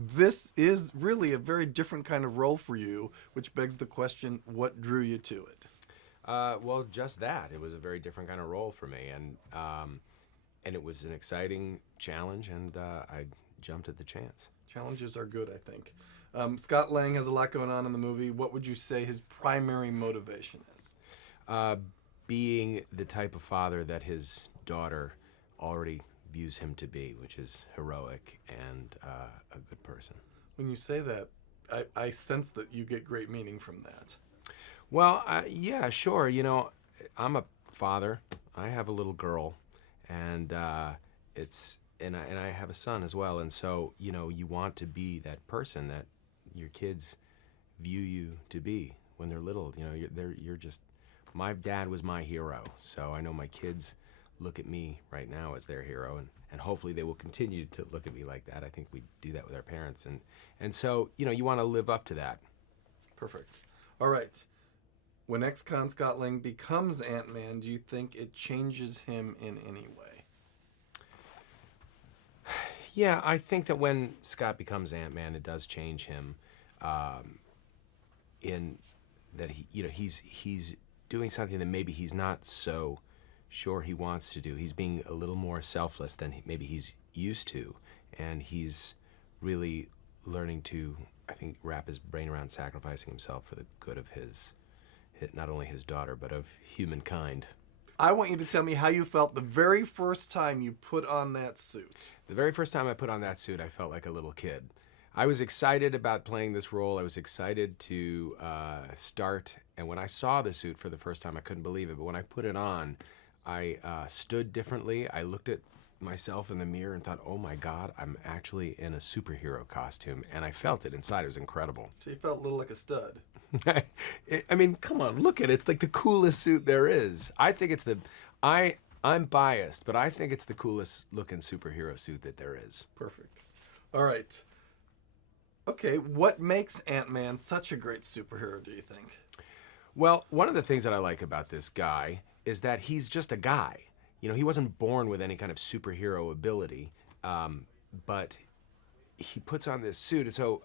This is really a very different kind of role for you, which begs the question, what drew you to it? Well, just that. It was a very different kind of role for me, and it was an exciting challenge, and I jumped at the chance. Challenges are good, I think. Scott Lang has a lot going on in the movie. What would you say his primary motivation is? Being the type of father that his daughter already views him to be, which is heroic and a good person. When you say that, I sense that you get great meaning from that. Well, yeah, sure. You know, I'm a father. I have a little girl, and I have a son as well. And so, you know, you want to be that person that your kids view you to be when they're little. You know, you're just. My dad was my hero, so I know my kids look at me right now as their hero, and hopefully they will continue to look at me like that. I think we do that with our parents, and so, you know, you want to live up to that. Perfect. All right. When ex-con Scott Lang becomes Ant-Man, do you think it changes him in any way? Yeah, I think that when Scott becomes Ant-Man, it does change him, in that he's doing something that maybe he's not so sure he wants to do. He's being a little more selfless than maybe he's used to, and he's really learning to, I think, wrap his brain around sacrificing himself for the good of not only his daughter, but of humankind. I want you to tell me how you felt the very first time you put on that suit. The very first time I put on that suit, I felt like a little kid. I was excited about playing this role. I was excited to start, and when I saw the suit for the first time, I couldn't believe it. But when I put it on, I stood differently. I looked at myself in the mirror and thought, oh my God, I'm actually in a superhero costume. And I felt it inside. It was incredible. So you felt a little like a stud. I mean, come on, look at it. It's like the coolest suit there is. I think it's I'm biased, but I think it's the coolest looking superhero suit that there is. Perfect. All right. Okay, what makes Ant-Man such a great superhero, do you think? Well, one of the things that I like about this guy is that he's just a guy. You know, he wasn't born with any kind of superhero ability, but he puts on this suit, and so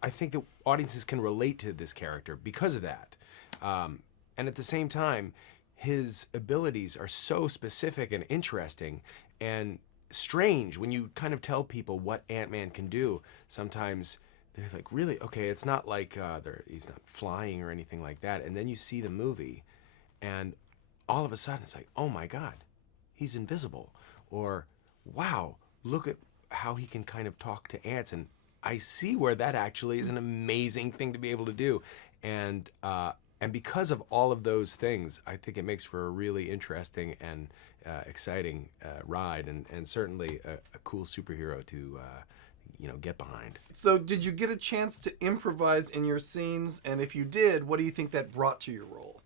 I think that audiences can relate to this character because of that. And at the same time, his abilities are so specific and interesting and strange when you kind of tell people what Ant-Man can do. Sometimes they're like, really? Okay, it's not like he's not flying or anything like that. And then you see the movie, and all of a sudden it's like, oh my God, he's invisible. Or, wow, look at how he can kind of talk to ants. And I see where that actually is an amazing thing to be able to do. And because of all of those things, I think it makes for a really interesting and exciting ride, and certainly a cool superhero to get behind. So did you get a chance to improvise in your scenes? And if you did, what do you think that brought to your role?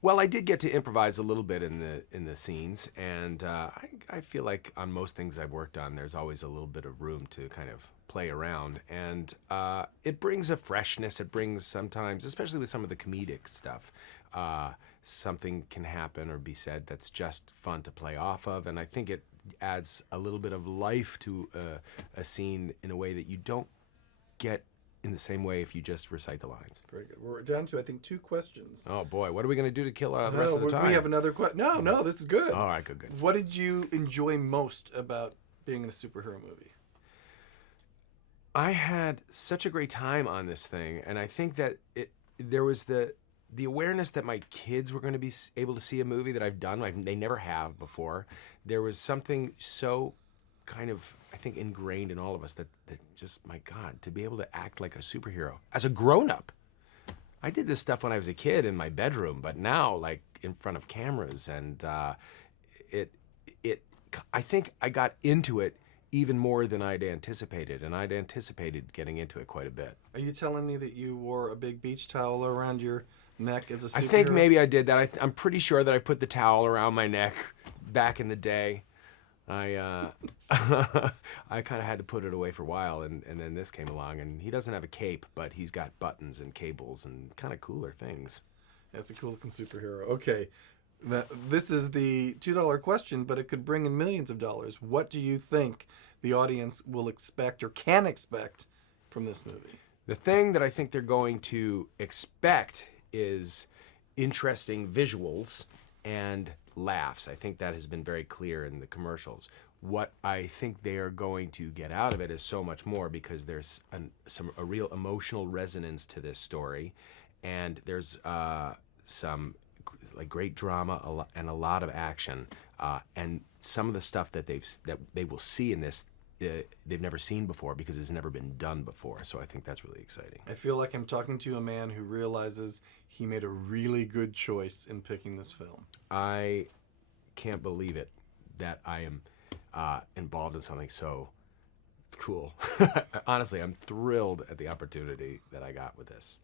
Well, I did get to improvise a little bit in the scenes, and I feel like on most things I've worked on, there's always a little bit of room to kind of play around, and it brings a freshness. It brings sometimes, especially with some of the comedic stuff, something can happen or be said that's just fun to play off of, and I think it adds a little bit of life to a scene in a way that you don't get in the same way if you just recite the lines. Very good. We're down to, I think, 2 questions. Oh boy, what are we going to do to kill the rest of the time? We have another question. No, this is good. All right, good. What did you enjoy most about being in a superhero movie? I had such a great time on this thing, and I think that there was the awareness that my kids were going to be able to see a movie that I've done. They never have before. There was something so kind of, I think, ingrained in all of us that just, my God, to be able to act like a superhero as a grown-up. I did this stuff when I was a kid in my bedroom, but now, like, in front of cameras, and I think I got into it even more than I'd anticipated, and I'd anticipated getting into it quite a bit. Are you telling me that you wore a big beach towel around your neck as a superhero? I think maybe I did that. I'm pretty sure that I put the towel around my neck back in the day. I kind of had to put it away for a while, and then this came along, and he doesn't have a cape, but he's got buttons and cables and kind of cooler things. That's a cool looking superhero. Okay, This is the $2 question, but it could bring in millions of dollars. What do you think the audience will expect or can expect from this movie? The thing that I think they're going to expect is interesting visuals and laughs. I think that has been very clear in the commercials. What I think they are going to get out of it is so much more, because there's a real emotional resonance to this story, and there's some like great drama and a lot of action, and some of the stuff that they will see in this they've never seen before, because it's never been done before. So I think that's really exciting. I feel like I'm talking to a man who realizes he made a really good choice in picking this film. I can't believe it that I am involved in something so cool. Honestly, I'm thrilled at the opportunity that I got with this.